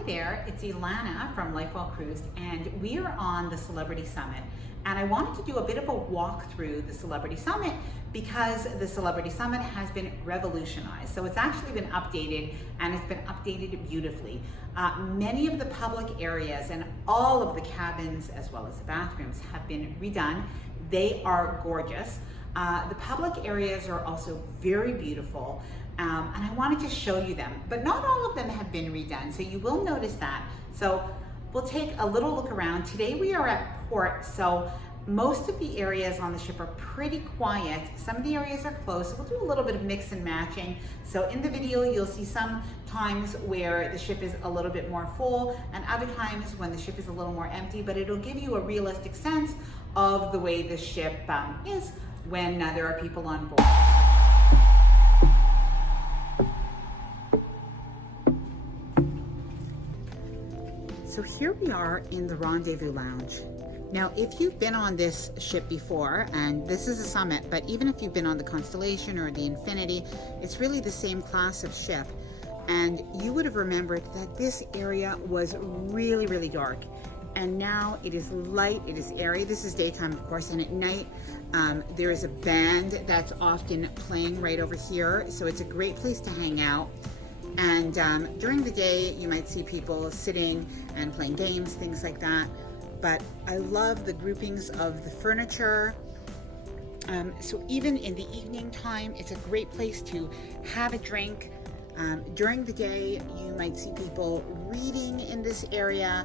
Hi there, it's Ilana from Lifewell Cruise, and we are on the Celebrity Summit. And I wanted to do a bit of a walk through the Celebrity Summit because the Celebrity Summit has been revolutionized. So it's actually been updated, and it's been updated beautifully. Many of the public areas and all of the cabins, as well as the bathrooms, have been redone. They are gorgeous. The public areas are also very beautiful. And I wanted to show you them, but not all of them have been redone, so you will notice that. So we'll take a little look around. Today we are at port, so most of the areas on the ship are pretty quiet. Some of the areas are closed, so we'll do a little bit of mix and matching. So in the video, you'll see some times where the ship is a little bit more full, and other times when the ship is a little more empty, but it'll give you a realistic sense of the way the ship is when there are people on board. So here we are in the Rendezvous Lounge. Now, if you've been on this ship before, and this is a Summit, but even if you've been on the Constellation or the Infinity, it's really the same class of ship. And you would have remembered that this area was really, really dark. And now it is light, it is airy. This is daytime, of course, and at night there is a band that's often playing right over here. So it's a great place to hang out. And during the day, you might see people sitting and playing games, things like that. But I love the groupings of the furniture. So even in the evening time, it's a great place to have a drink. During the day, you might see people reading in this area.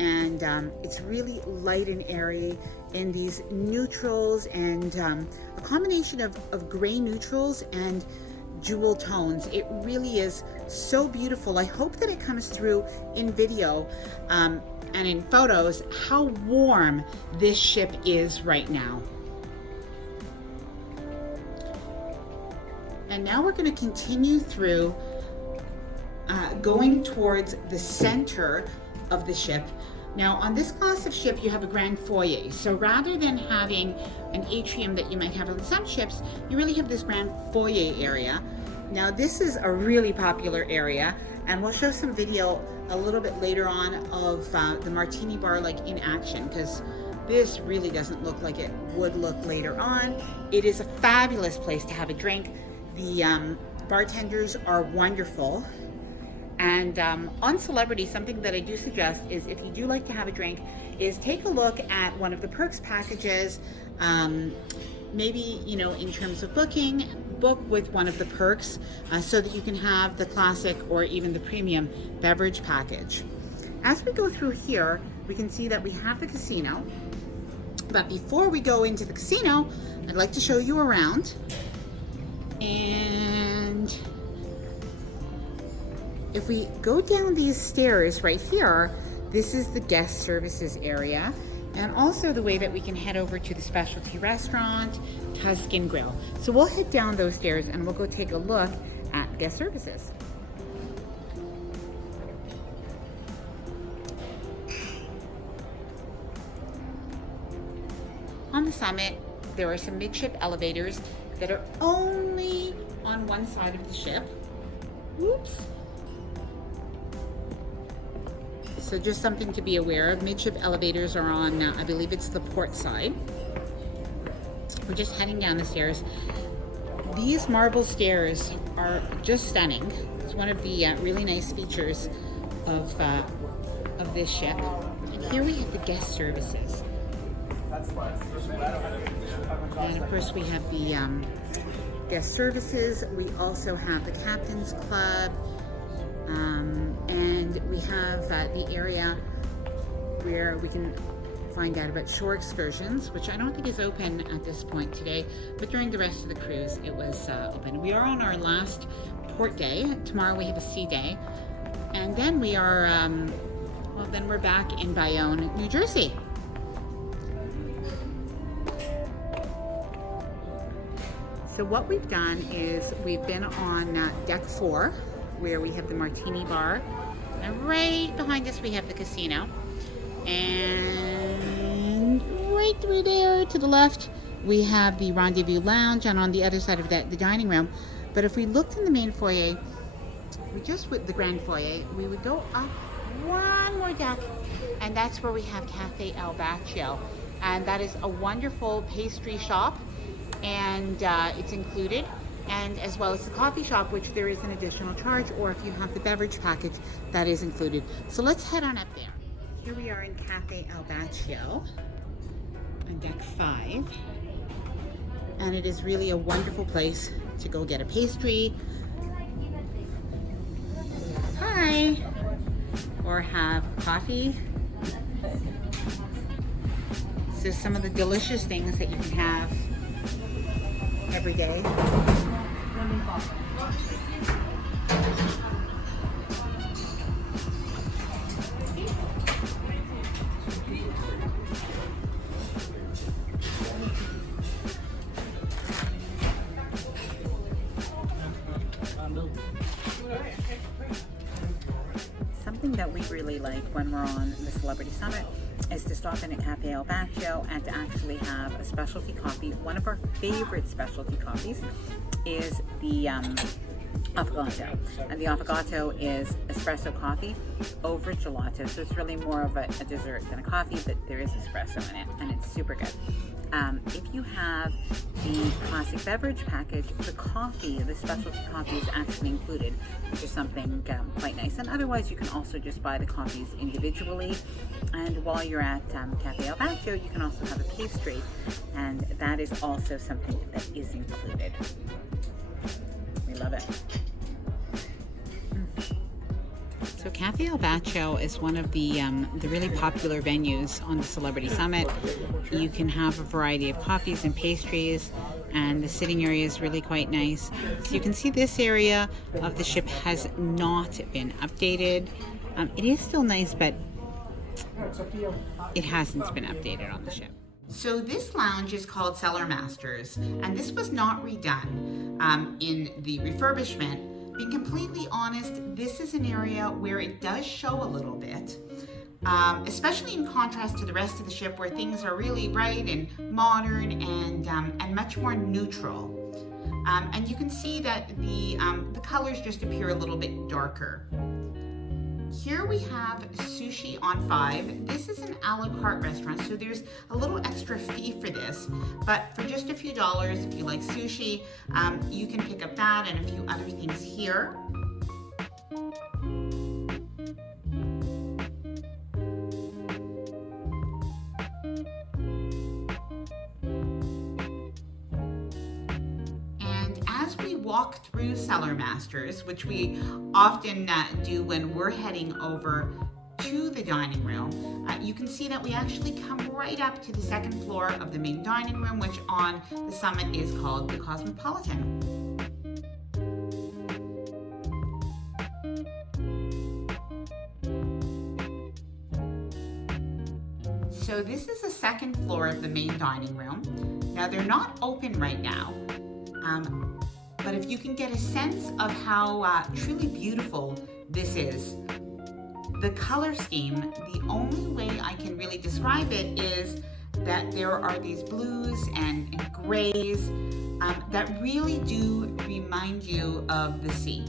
And it's really light and airy in these neutrals and a combination of gray neutrals and jewel tones. It really is so beautiful. I hope that it comes through in video and in photos how warm this ship is right now. And now we're going to continue through going towards the center of the ship. Now on this class of ship you have a grand foyer, so rather than having an atrium that you might have on some ships, you really have this grand foyer area. Now this is a really popular area, and we'll show some video a little bit later on of the martini bar like in action, because this really doesn't look like it would look later on. It is a fabulous place to have a drink. The bartenders are wonderful. And on Celebrity, something that I do suggest is, if you do like to have a drink, is take a look at one of the perks packages. Maybe, you know, in terms of booking, book with one of the perks so that you can have the classic or even the premium beverage package. As we go through here, we can see that we have the casino. But before we go into the casino, I'd like to show you around. And if we go down these stairs right here, this is the guest services area, and also the way that we can head over to the specialty restaurant, Tuscan Grill. So we'll head down those stairs and we'll go take a look at guest services. On the Summit, there are some midship elevators that are only on one side of the ship. Whoops. So just something to be aware of. Midship elevators are on, I believe it's the port side. We're just heading down the stairs. These marble stairs are just stunning. It's one of the really nice features of this ship. And here we have the guest services. And of course we have the guest services. We also have the Captain's Club. And we have the area where we can find out about shore excursions, which I don't think is open at this point today, but during the rest of the cruise it was open. We are on our last port day. Tomorrow we have a sea day, and then we are well, then we're back in Bayonne, New Jersey. So what we've done is we've been on deck 4, where we have the martini bar, and right behind us we have the casino, and right through there to the left we have the Rendezvous Lounge, and on the other side of that the dining room. But if we looked in the main foyer, we just with the grand foyer, we would go up one more deck, and that's where we have Cafe El Bacio. And that is a wonderful pastry shop, and it's included, and as well as the coffee shop, which there is an additional charge, or if you have the beverage package, that is included. So let's head on up there. Here we are in Cafe El Bacio on deck 5, and it is really a wonderful place to go get a pastry, hi, or have coffee. So some of the delicious things that you can have every day. Something that we really like when we're on the Celebrity Summit is to stop in at Cafe El Bacio and to actually have a specialty coffee. One of our favorite specialty coffees is the affogato, and the affogato is espresso coffee over gelato, so it's really more of a dessert than a coffee, but there is espresso in it, and it's super good. If you have the classic beverage package, the coffee, the specialty coffee is actually included, which is something quite nice. And otherwise, you can also just buy the coffees individually. And while you're at Cafe El Bacio, you can also have a pastry, and that is also something that is included. We love it. So Cafe El Bacio is one of the really popular venues on the Celebrity Summit. You can have a variety of coffees and pastries, and the sitting area is really quite nice. So you can see this area of the ship has not been updated. It is still nice, but it hasn't been updated on the ship. So this lounge is called Cellar Masters, and this was not redone in the refurbishment. Being completely honest, this is an area where it does show a little bit, especially in contrast to the rest of the ship, where things are really bright and modern and much more neutral. And you can see that the colors just appear a little bit darker. Here we have Sushi on 5. This is an a la carte restaurant, so there's a little extra fee for this, but for just a few dollars, if you like sushi, you can pick up that and a few other things here. Walk through Cellar Masters, which we often do when we're heading over to the dining room, you can see that we actually come right up to the second floor of the main dining room, which on the summit is called the Cosmopolitan. So this is the second floor of the main dining room. Now they're not open right now, but if you can get a sense of how truly beautiful this is, the color scheme, the only way I can really describe it is that there are these blues and grays that really do remind you of the sea.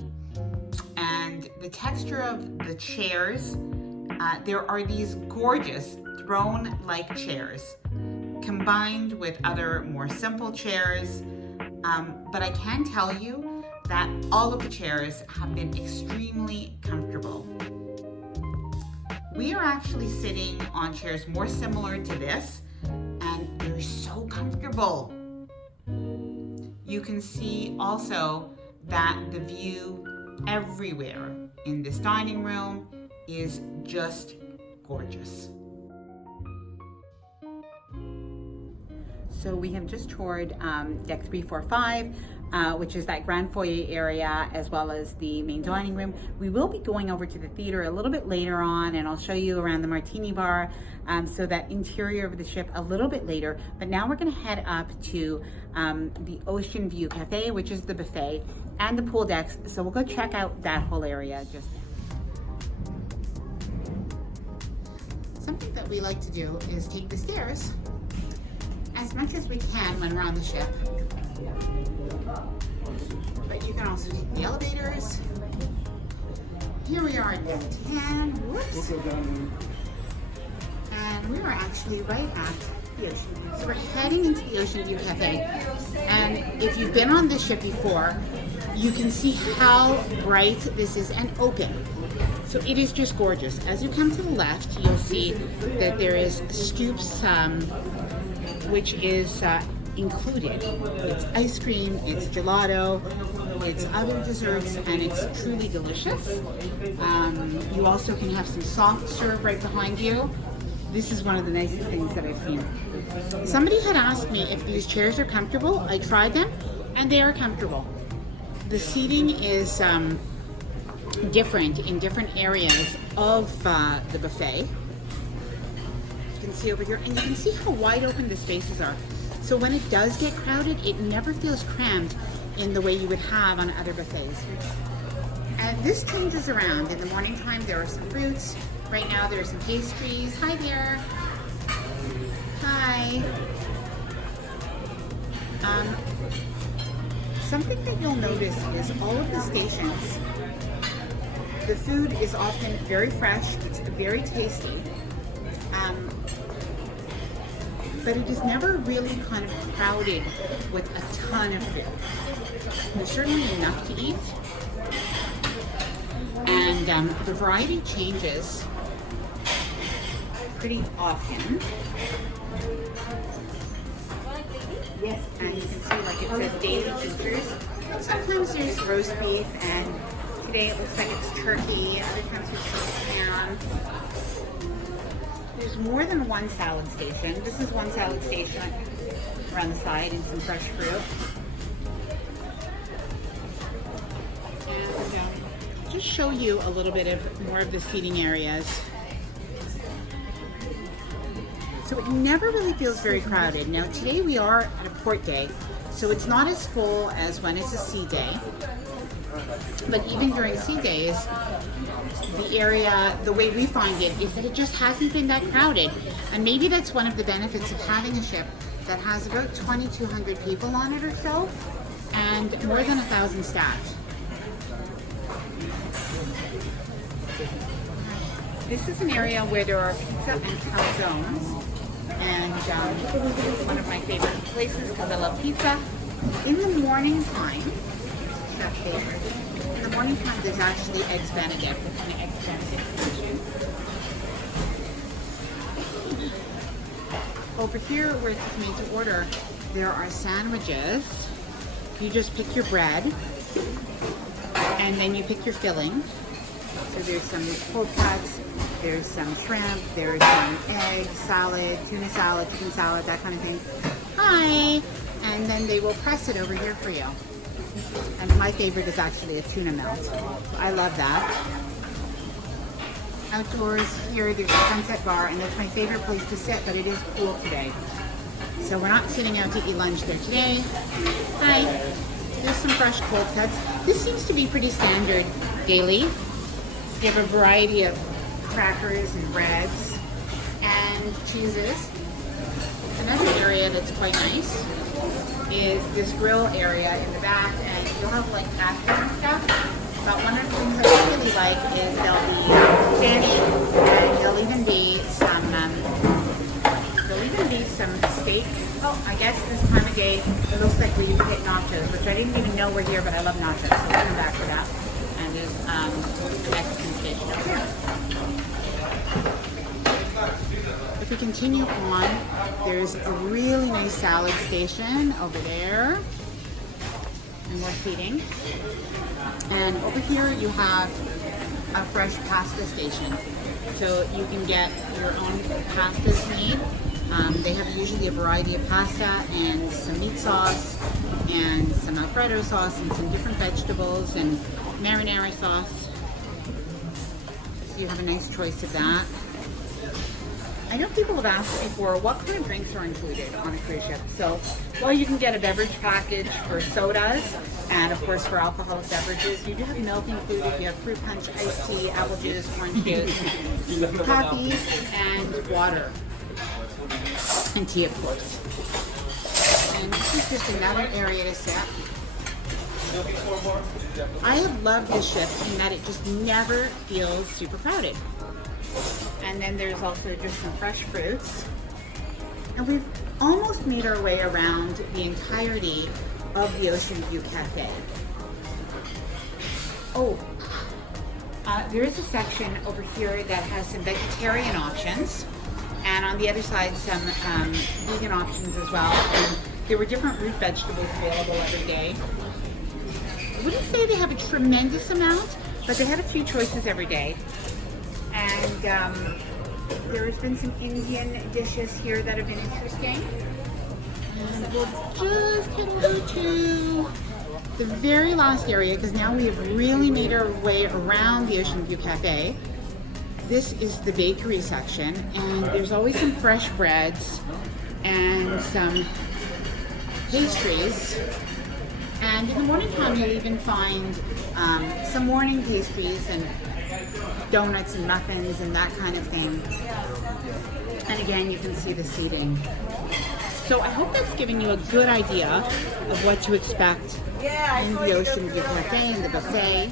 And the texture of the chairs, there are these gorgeous throne-like chairs combined with other more simple chairs. But I can tell you that all of the chairs have been extremely comfortable. We are actually sitting on chairs more similar to this, and they're so comfortable. You can see also that the view everywhere in this dining room is just gorgeous. So we have just toured deck 345, which is that grand foyer area, as well as the main dining room. We will be going over to the theater a little bit later on, and I'll show you around the martini bar, so that interior of the ship a little bit later. But now we're gonna head up to the Ocean View Cafe, which is the buffet, and the pool decks. So we'll go check out that whole area just now. Something that we like to do is take the stairs as much as we can when we're on the ship. But you can also take the elevators. Here we are at deck 10. Whoops. Masters. And we are actually right at the ocean. So we're heading into the Ocean View Cafe. And if you've been on this ship before, you can see how bright this is and open. So it is just gorgeous. As you come to the left, you'll see that there is Stoops, which is included. It's ice cream, it's gelato, it's other desserts, and it's truly delicious. You also can have some soft serve right behind you. This is one of the nicest things that I've seen. Somebody had asked me if these chairs are comfortable. I tried them, and they are comfortable. The seating is different in different areas of the buffet. You can see over here, and you can see how wide open the spaces are. So when it does get crowded, it never feels crammed in the way you would have on other buffets. And this changes around. In the morning time, there are some fruits. Right now, there are some pastries. Hi there. Hi. Something that you'll notice is all of the stations, the food is often very fresh, it's very tasty, but it is never really kind of crowded with a ton of food. There's certainly enough to eat, and the variety changes pretty often. Yes, and you can see like it says daily features. Sometimes there's roast beef, and today it looks like it's turkey. Other times there's some ham. There's more than one salad station. This is one salad station around the side, and some fresh fruit. And just show you a little bit of more of the seating areas. So it never really feels very crowded. Now today we are at a port day, so it's not as full as when it's a sea day. But even during sea days, the area, the way we find it, is that it just hasn't been that crowded. And maybe that's one of the benefits of having a ship that has about 2,200 people on it or so, and more than 1,000 staff. This is an area where there are pizza and calzones. And it's one of my favorite places because I love pizza. In the morning time, chef favorite. In the morning time, there's actually eggs Benedict. It's an eggs Benedict dish. Over here, where it's made to order, there are sandwiches. You just pick your bread, and then you pick your filling. So there's some cold cuts. There's some shrimp, there's some egg, salad, tuna salad, chicken salad, that kind of thing. Hi! And then they will press it over here for you. And my favorite is actually a tuna melt. So I love that. Outdoors here, there's a sunset bar, and that's my favorite place to sit, but it is cool today. So we're not sitting out to eat lunch there today. Hi! There's some fresh cold cuts. This seems to be pretty standard daily. They have a variety of crackers and breads and cheeses. Another area that's quite nice is this grill area in the back, and you'll have like pasta and stuff. But one of the things I really like is there'll be fish, and there'll even be some steak. Oh, I guess this time of day it looks like we used to get nachos, which I didn't even know were here, but I love nachos, so we'll come back for that. And there's a Mexican station over here. If we continue on, there's a really nice salad station over there, and more seating. And over here you have a fresh pasta station, so you can get your own pastas made. They have usually a variety of pasta and some meat sauce and some Alfredo sauce and some different vegetables and marinara sauce. So you have a nice choice of that. I know people have asked before, what kind of drinks are included on a cruise ship? So, well, you can get a beverage package for sodas, and of course for alcoholic beverages. You do have milk included, you have fruit punch, iced tea, apple juice, orange juice, coffee, and water. And tea, of course. And this is just another area to sit. I have loved this ship in that it just never feels super crowded. And then there's also just some fresh fruits. And we've almost made our way around the entirety of the Ocean View Cafe. Oh, there is a section over here that has some vegetarian options, and on the other side some vegan options as well. And there were different root vegetables available every day. I wouldn't say they have a tremendous amount, but they had a few choices every day. And there's been some Indian dishes here that have been interesting. And we'll just head over to the very last area, because now we have really made our way around the Ocean View Cafe. This is the bakery section, and there's always some fresh breads and some pastries. And in the morning time, you'll even find some morning pastries and donuts and muffins and that kind of thing. And again, you can see the seating. So I hope that's given you a good idea of what to expect in the Ocean View Cafe and the buffet.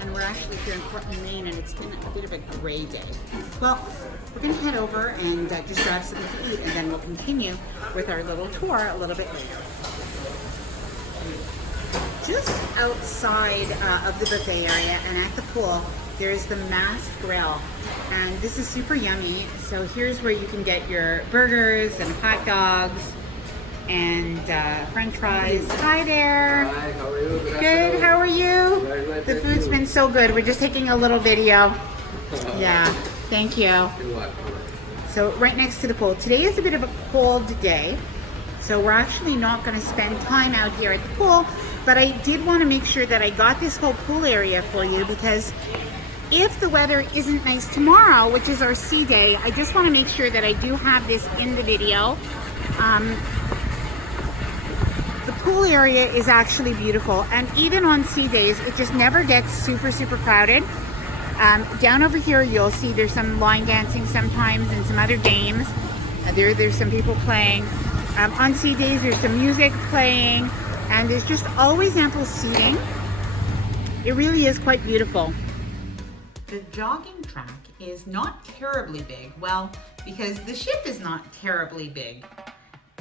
And we're actually here in Portland, Maine, and it's been a bit of a gray day. Well, we're going to head over and just grab something to eat, and then we'll continue with our little tour a little bit later. Just outside of the buffet area and at the pool, there's the Mass Grill, and this is super yummy. So here's where you can get your burgers and hot dogs and French fries. Hi there. Hi, how are you? Good, how are you? The food's been so good. We're just taking a little video. Yeah, thank you. So right next to the pool. Today is a bit of a cold day, so we're actually not going to spend time out here at the pool, but I did want to make sure that I got this whole pool area for you, because if the weather isn't nice tomorrow, which is our sea day, I just want to make sure that I do have this in the video. The pool area is actually beautiful, and even on sea days, it just never gets super crowded. Down over here, you'll see there's some line dancing sometimes and some other games. There's some people playing. On sea days, there's some music playing, and there's just always ample seating. It really is quite beautiful. The jogging track is not terribly big. Well, because the ship is not terribly big,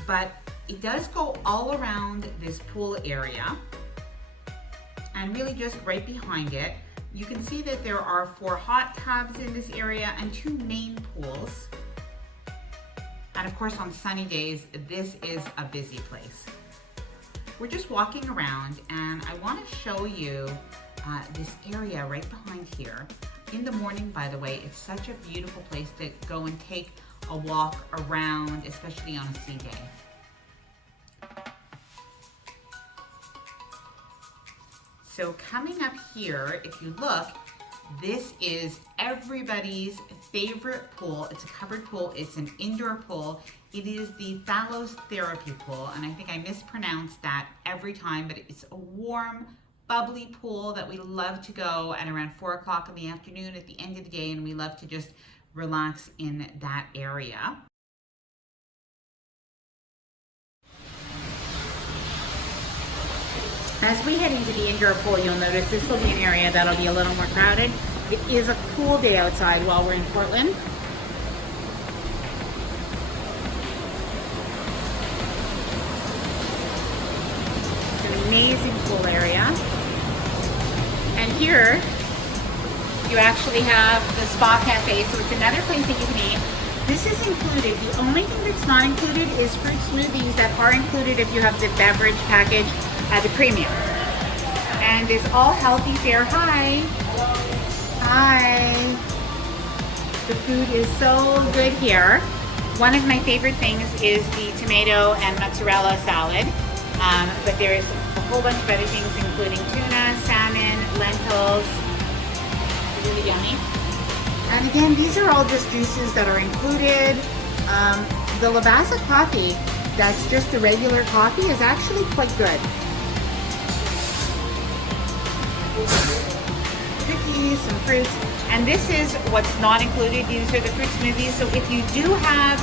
but it does go all around this pool area, and really just right behind it, you can see that there are 4 hot tubs in this area and 2 main pools. And of course, on sunny days, this is a busy place. We're just walking around, and I want to show you this area right behind here. In the morning, by the way, it's such a beautiful place to go and take a walk around, especially on a sea day. So coming up here, if you look, this is everybody's favorite pool. It's a covered pool. It's an indoor pool. It is the Thalos Therapy Pool, and I think I mispronounce that every time, but it's a warm, bubbly pool that we love to go at around 4 o'clock in the afternoon at the end of the day, and we love to just relax in that area. As we head into the indoor pool, you'll notice this will be an area that'll be a little more crowded. It is a cool day outside while we're in Portland. It's an amazing pool area. And here, you actually have the spa cafe, so it's another place that you can eat. This is included. The only thing that's not included is fruit smoothies that are included if you have the beverage package, the premium. And it's all healthy fare. Hi. Hi. The food is so good here. One of my favorite things is the tomato and mozzarella salad. But there's a whole bunch of other things, including tuna, salmon, lentils. Really yummy. And again, these are all just juices that are included. The Lavazza coffee, that's just the regular coffee, is actually quite good. Cookies, some fruits, and this is what's not included. These are the fruit smoothies. So if you do have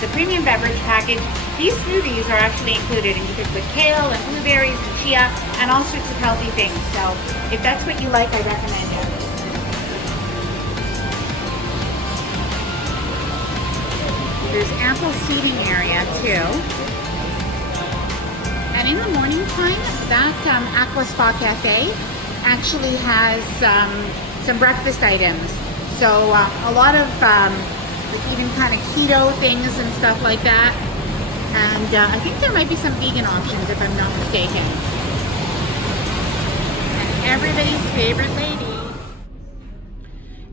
the premium beverage package, These smoothies are actually included, and you could put kale and blueberries and chia and all sorts of healthy things. So if that's what you like, I recommend it. There's ample seating area too. And in the morning time, that Aqua Spa Cafe actually has some breakfast items. So a lot of even kind of keto things and stuff like that. And I think there might be some vegan options if I'm not mistaken. And everybody's favorite lady.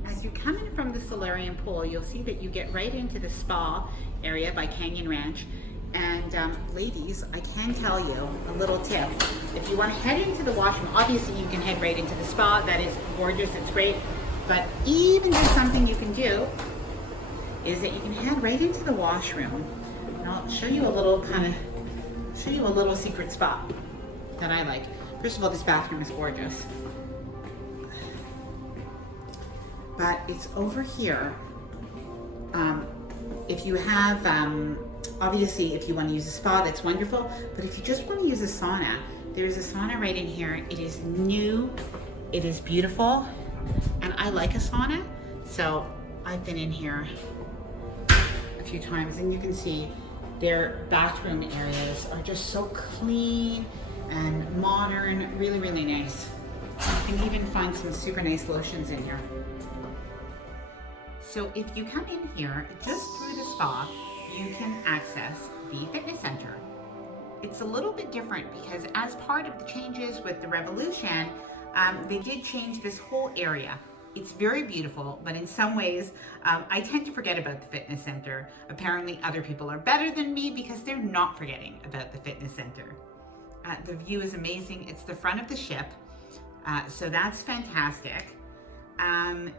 As you come in from the solarium pool, you'll see that you get right into the spa area by Canyon Ranch. And ladies, I can tell you a little tip. If you want to head into the washroom, obviously you can head right into the spa. That is gorgeous, it's great. But even there's something you can do is that you can head right into the washroom. And I'll show you a little secret spot that I like. First of all, this bathroom is gorgeous. But it's over here. If you have, obviously if you want to use a spa, that's wonderful. But if you just want to use a sauna, there's a sauna right in here. It is new, it is beautiful, and I like a sauna. So I've been in here a few times, and you can see their bathroom areas are just so clean and modern, really, really nice. You can even find some super nice lotions in here. So if you come in here, just through the spa, you can access the fitness center. It's a little bit different because as part of the changes with the Revolution, they did change this whole area. It's very beautiful, but in some ways, I tend to forget about the fitness center. Apparently other people are better than me because they're not forgetting about the fitness center. The view is amazing. It's the front of the ship, so that's fantastic.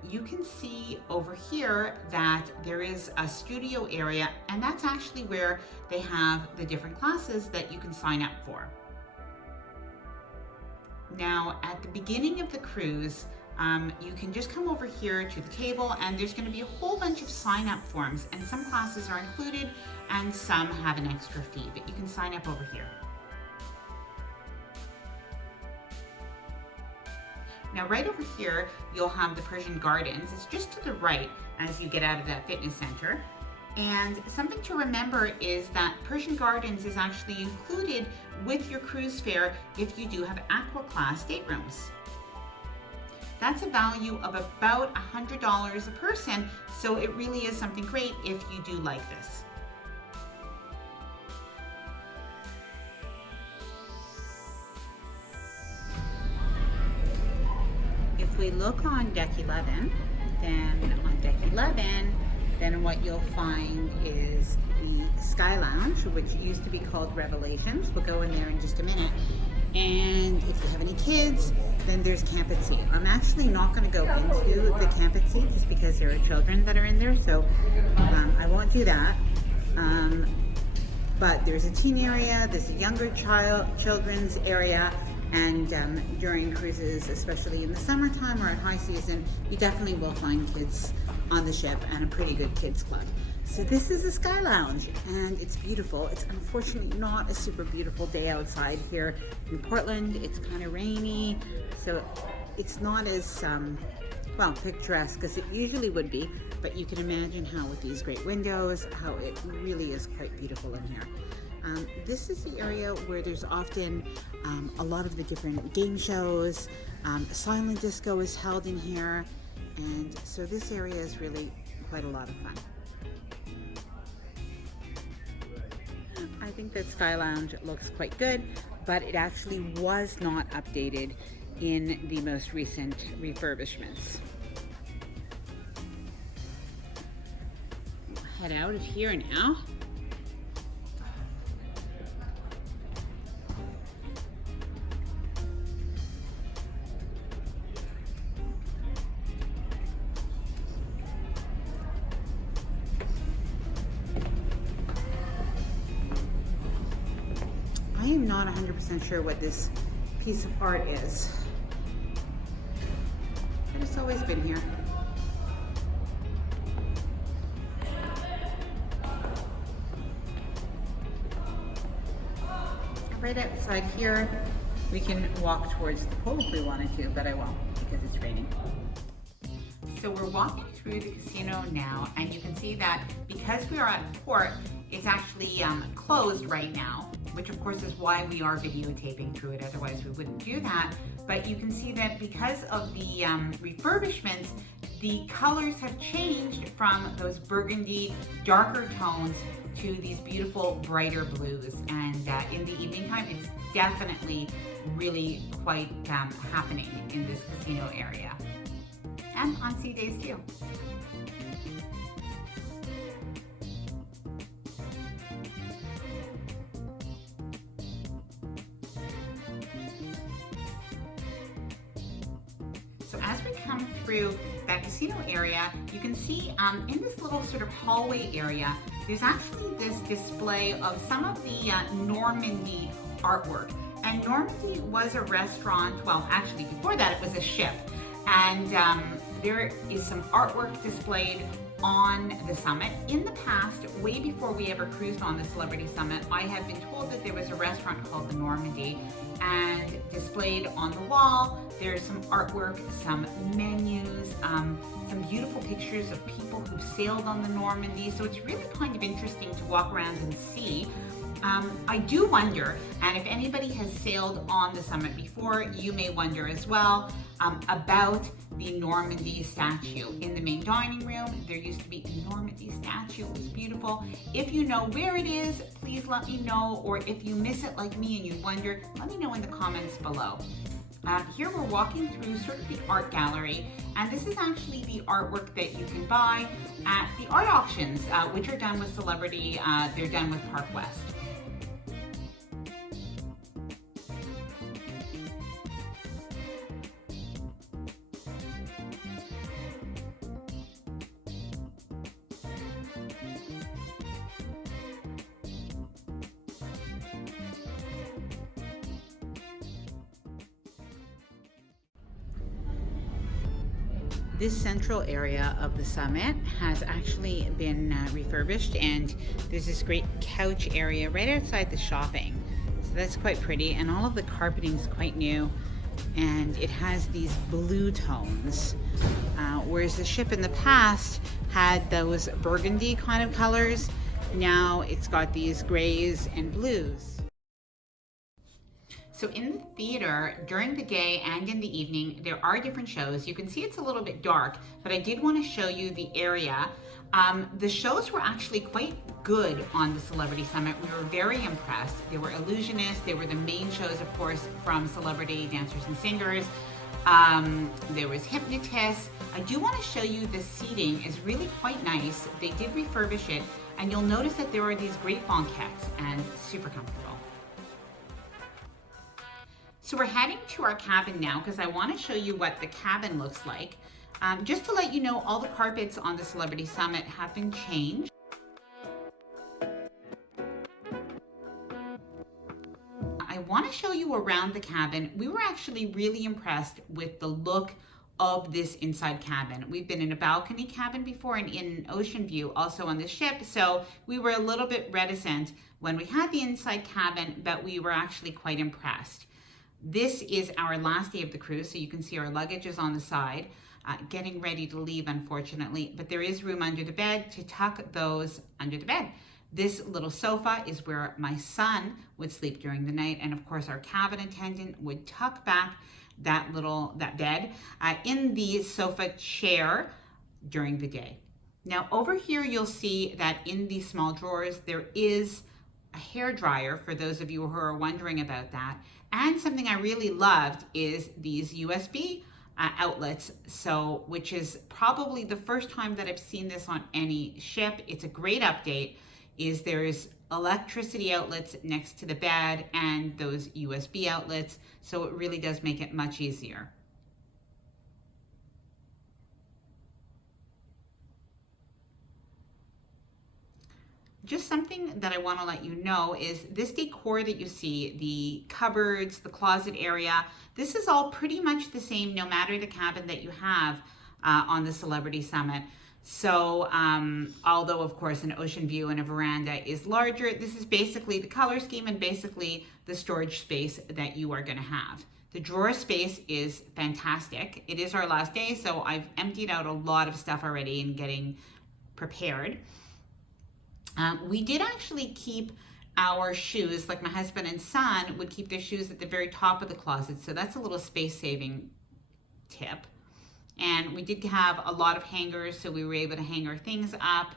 You can see over here that there is a studio area, and that's actually where they have the different classes that you can sign up for. Now, at the beginning of the cruise, you can just come over here to the table, and there's going to be a whole bunch of sign-up forms, and some classes are included and some have an extra fee, but you can sign up over here. Now right over here, you'll have the Persian Gardens. It's just to the right as you get out of that fitness center. And something to remember is that Persian Gardens is actually included with your cruise fare if you do have Aqua Class staterooms. That's a value of about $100 a person, so it really is something great if you do like this. If we look on deck 11, then what you'll find is the Sky Lounge, which used to be called Revelations. We'll go in there in just a minute. And if you have any kids, then there's Camp at Sea. I'm actually not going to go into the Camp at Sea just because there are children that are in there, so I won't do that. But there's a teen area, there's a younger children's area, and during cruises, especially in the summertime or at high season, you definitely will find kids on the ship and a pretty good kids club. So this is the Sky Lounge, and it's beautiful. It's unfortunately not a super beautiful day outside here in Portland. It's kind of rainy, so it's not as well, picturesque as it usually would be, but you can imagine how with these great windows, how it really is quite beautiful in here. This is the area where there's often a lot of the different game shows. Silent disco is held in here, and so this area is really quite a lot of fun. I think that Sky Lounge looks quite good, but it actually was not updated in the most recent refurbishments. We'll head out of here now. I am not 100% sure what this piece of art is, but it's always been here. right outside here. We can walk towards the pool if we wanted to, but I won't because it's raining. So we're walking through the casino now, and you can see that because we are at port, it's actually closed right now, which of course is why we are videotaping through it, otherwise we wouldn't do that. But you can see that because of the refurbishments, the colors have changed from those burgundy, darker tones to these beautiful, brighter blues. And in the evening time, it's definitely really quite happening in this casino area. And on sea days too. So as we come through that casino area, you can see in this little sort of hallway area, there's actually this display of some of the Normandy artwork. And Normandy was a restaurant, well, actually before that it was a ship. And there is some artwork displayed on the summit. In the past, way before we ever cruised on the Celebrity Summit, I had been told that there was a restaurant called the Normandy, and displayed on the wall, there's some artwork, some menus, some beautiful pictures of people who've sailed on the Normandy. So it's really kind of interesting to walk around and see. I do wonder, and if anybody has sailed on the summit before, you may wonder as well, about the Normandy statue. In the main dining room, there used to be a Normandy statue. It was beautiful. If you know where it is, please let me know, or if you miss it like me and you wonder, let me know in the comments below. Here we're walking through sort of the art gallery, and this is actually the artwork that you can buy at the art auctions, which are done with Celebrity. They're done with Park West. This central area of the summit has actually been refurbished, and there's this great couch area right outside the shopping. So that's quite pretty, and all of the carpeting is quite new, and it has these blue tones, whereas the ship in the past had those burgundy kind of colors. Now it's got these grays and blues. So in the theater, during the day and in the evening, there are different shows. You can see it's a little bit dark, but I did want to show you the area. The shows were actually quite good on the Celebrity Summit. We were very impressed. There were illusionists. There were the main shows, of course, from celebrity dancers and singers. There was hypnotists. I do want to show you the seating is really quite nice. They did refurbish it, and you'll notice that there are these great banquettes and super comfortable. So we're heading to our cabin now because I want to show you what the cabin looks like. Just to let you know, all the carpets on the Celebrity Summit have been changed. I want to show you around the cabin. We were actually really impressed with the look of this inside cabin. We've been in a balcony cabin before and in ocean view also on the ship, so we were a little bit reticent when we had the inside cabin, but we were actually quite impressed. This is our last day of the cruise, so you can see our luggage is on the side, getting ready to leave, unfortunately, but there is room under the bed to tuck those under the bed. This little sofa is where my son would sleep during the night, and of course our cabin attendant would tuck back that bed in the sofa chair during the day. Now over here you'll see that in these small drawers there is a hair dryer, for those of you who are wondering about that. And something I really loved is these USB outlets, which is probably the first time that I've seen this on any ship. It's a great update. There's electricity outlets next to the bed and those USB outlets, so it really does make it much easier. Just something that I want to let you know is this decor that you see, the cupboards, the closet area, this is all pretty much the same no matter the cabin that you have on the Celebrity Summit. So although of course an ocean view and a veranda is larger, this is basically the color scheme and basically the storage space that you are going to have. The drawer space is fantastic. It is our last day, so I've emptied out a lot of stuff already and getting prepared. We did actually keep our shoes, like my husband and son would keep their shoes at the very top of the closet, so that's a little space saving tip. And we did have a lot of hangers, so we were able to hang our things up.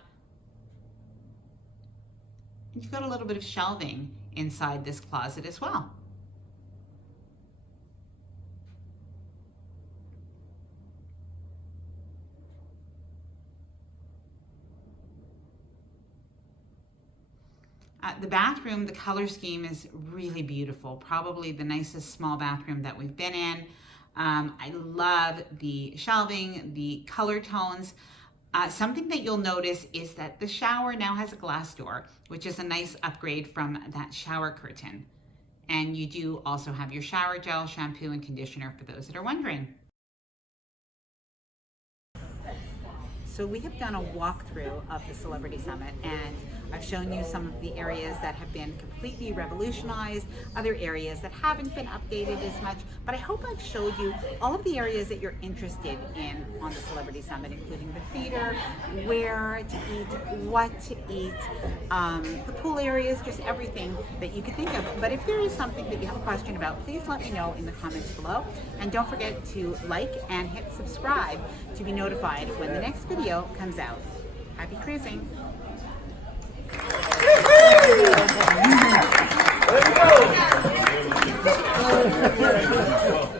And you've got a little bit of shelving inside this closet as well. The bathroom, the color scheme is really beautiful. Probably the nicest small bathroom that we've been in. I love the shelving, the color tones. Something that you'll notice is that the shower now has a glass door, which is a nice upgrade from that shower curtain. And you do also have your shower gel, shampoo, and conditioner for those that are wondering. So we have done a walkthrough of the Celebrity Summit, and I've shown you some of the areas that have been completely revolutionized, other areas that haven't been updated as much, but I hope I've showed you all of the areas that you're interested in on the Celebrity Summit, including the theater, where to eat, what to eat, the pool areas, just everything that you could think of. But if there is something that you have a question about, please let me know in the comments below. And don't forget to like and hit subscribe to be notified when the next video comes out. Happy cruising! There you go.